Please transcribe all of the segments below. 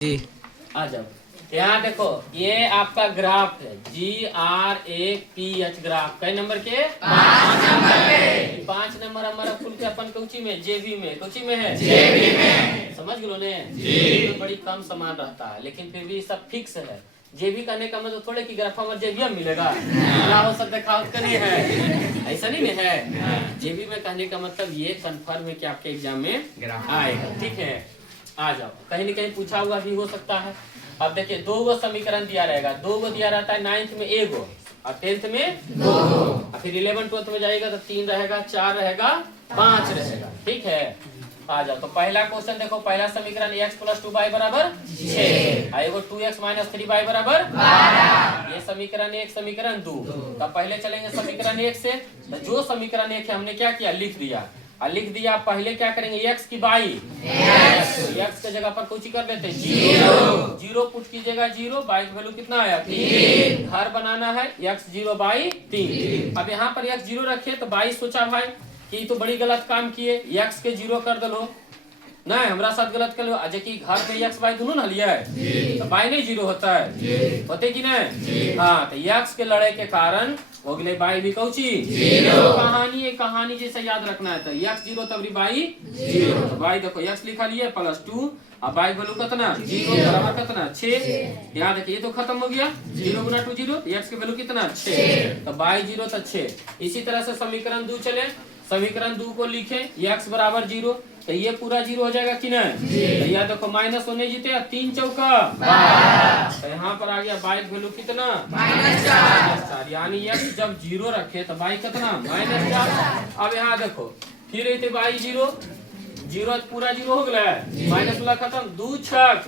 जी आ जाओ। यहाँ देखो ये आपका ग्राफ है GRAPH ग्राफ कई नंबर के 5 नंबर के। 5 नंबर हमारा फुल के अपन कौची में जेबी में कौची में है जेबी में। समझ गलो ने जी। बड़ी कम सामान रहता है लेकिन फिर भी सब फिक्स है। जेबी करने का मतलब थोड़े कि ग्राफ में जेबी मिलेगा हो सब देखा नहीं है ऐसा नहीं है। जेबी में कहने का मतलब ये कन्फर्म है कि आपके एग्जाम में आएगा। ठीक है आ जाओ। कहीं न कहीं पूछा हुआ भी हो सकता है। अब देखिए दो गो समीकरण दिया रहेगा, दो गो दिया रहता है 9th में एगो और 10th में दो और फिर 11 12 में जाएगा तो 3 रहेगा 4 रहेगा 5 रहेगा। ठीक है आ जाओ। तो पहला क्वेश्चन देखो, पहला समीकरण x + 2y बराबर 6 और एगो 2x - 3y बराबर 12। ये समीकरण 1 समीकरण 2। तब पहले चलेंगे समीकरण 1 से। तो जो समीकरण 1 है हमने क्या किया लिख दिया और लिख दिया। पहले क्या करेंगे x की बाई x के जगह पर कुछ कर लेते हैं 0 पुट कीजिएगा 0 बाई की वैल्यू कितना आया 3। घर बनाना है x 0/3। अब यहाँ पर x 0 रखे तो बाई सोचा भाई कि तो बड़ी गलत काम किए x के 0 कर दलो नहीं हमारा साथ गलत कर लो। अजय की घर पे x बाई दोनों ना लिया है तो बाई नहीं 0 होता है होते कि नहीं। हाँ तो x के लड़ाई के कारण हो गए बाई भी कौची कहानी जैसे याद रखना है। तो x 0 तब बाई 0 तो बाई देखो x लिखा लिए +2 और बाई वैल्यू कितना 0 बराबर कितना 6। यहाँ देखिए ये तो खत्म हो गया 0 × 2 0 तो x की वैल्यू कितना 6 तो बाई 0 तो 6। इसी तरह से समीकरण 2 चले। समीकरण 2 को लिखे x बराबर 0 तो ये पूरा 0 हो जाएगा कि नहीं। तो यह देखो माइनस होने जीते 3 चौका 12 तो यहाँ पर आ गया बाई वैल्यू कितना -4 यानी x जब 0 रखे तो बाई कितना -4। अब यहाँ देखो फिर रहते बाई 0 0 पूरा 0 हो गया माइनस वाला खत्म 2 छक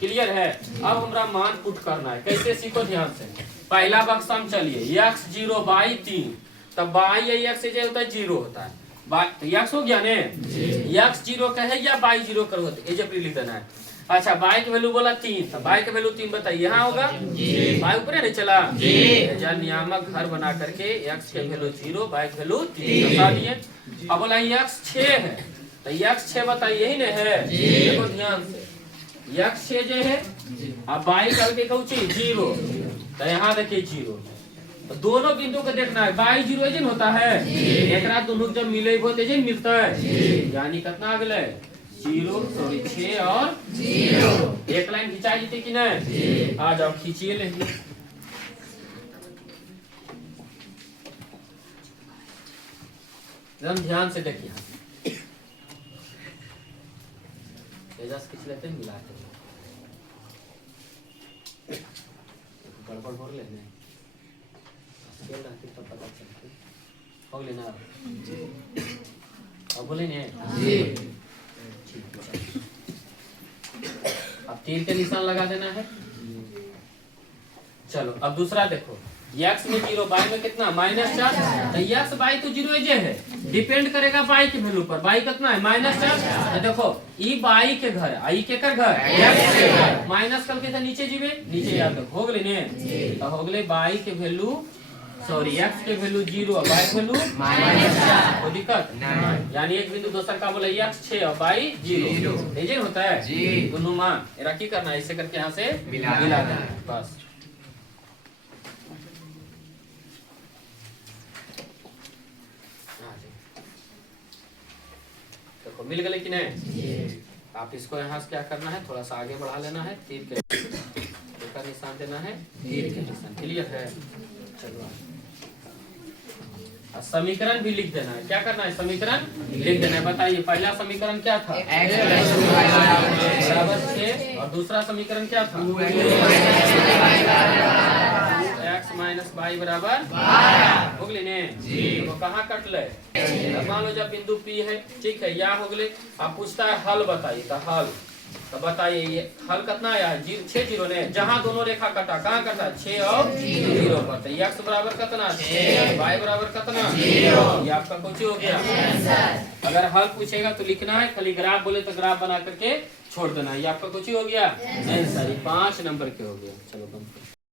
क्लियर है। अब हमारा मान पुट करना है कैसे सीखो ध्यान से। पहला बक्सा हम चलिए x 0/3 तब बाई x से होता है 0 होता है तो x हो गया ने x 0 का है या बाई 0 कर होते जब लिख देना है। अच्छा बाई की वैल्यू बोला 3 तो बाई की वैल्यू 3 बताइए यहाँ होगा बाई ऊपर नहीं चला नियामक घर बना करके x के वैल्यू 0 बाई की वैल्यू 3 बता दिए। अब बोला x 6 है तो x 6 बताइए यही नहीं है देखो ध्यान से x 6 जो है अब बाई करके कौची 0 तो यहाँ देखिए 0 दोनों बिंदु को देखना है बाई 0 एजन होता है एक रात दोनों जब मिले बहुत एजन मिलता है यानी कितना अगले 0 सॉरी 6 और 0 एक लाइन खिंचा जीते कि नहीं। आ जाओ खींचिए लेंगे ध्यान से देखिए खींच लेते हैं मिलाते गड़बड़ बोल लेने तो पता चलती हो लेना अब बोले नहीं अब तीर के निशान लगा देना है। चलो अब दूसरा देखो x में 0 बाई में कितना -4 तो x बाई तो 0 एजे है डिपेंड करेगा बाई के वैल्यू पर। बाई कितना है -4 तो देखो ई बाई के घर आई के कर घर x के घर माइनस करके तो नीचे जीवे नीचे याद हो गले ने तो हो गले बाई के वैल्यू सॉरी x के वैल्यू 0 और बाई वैल्यू -4 कोई दिक्कत यानी एक बिंदु दूसरा का बोला x 6 और बाई 0 एजे होता है जी दोनों मान रखी करना ऐसे करके यहाँ से मिला देना बस। देखो मिल गए कि नहीं। आप इसको यहाँ से क्या करना है थोड़ा सा आगे बढ़ा लेना है तीर के निशान देना है तीर के निशान क्लियर है। चलो समीकरण भी लिख देना है क्या करना है समीकरण लिख देना है। बताइए पहला समीकरण क्या था बराबर 6 और दूसरा समीकरण क्या था x - बाई बराबर 12 हो गए ने तो कहाँ कट ले मान लो जब बिंदु P है ठीक है या हो गए। आप पूछता है हल बताइए तो हल तो बताइए ये हल कितना आया है 6 0 ने जहाँ दोनों रेखा कटा कहाँ कटा 6 और 0 पर तो x बराबर कितना 6 y बराबर कितना 0 ये आपका कुछ हो गया। अगर हल पूछेगा तो लिखना है खाली ग्राफ बोले तो ग्राफ बना करके छोड़ देना ये आपका कुछ हो गया आंसर 5 नंबर के हो गया। चलो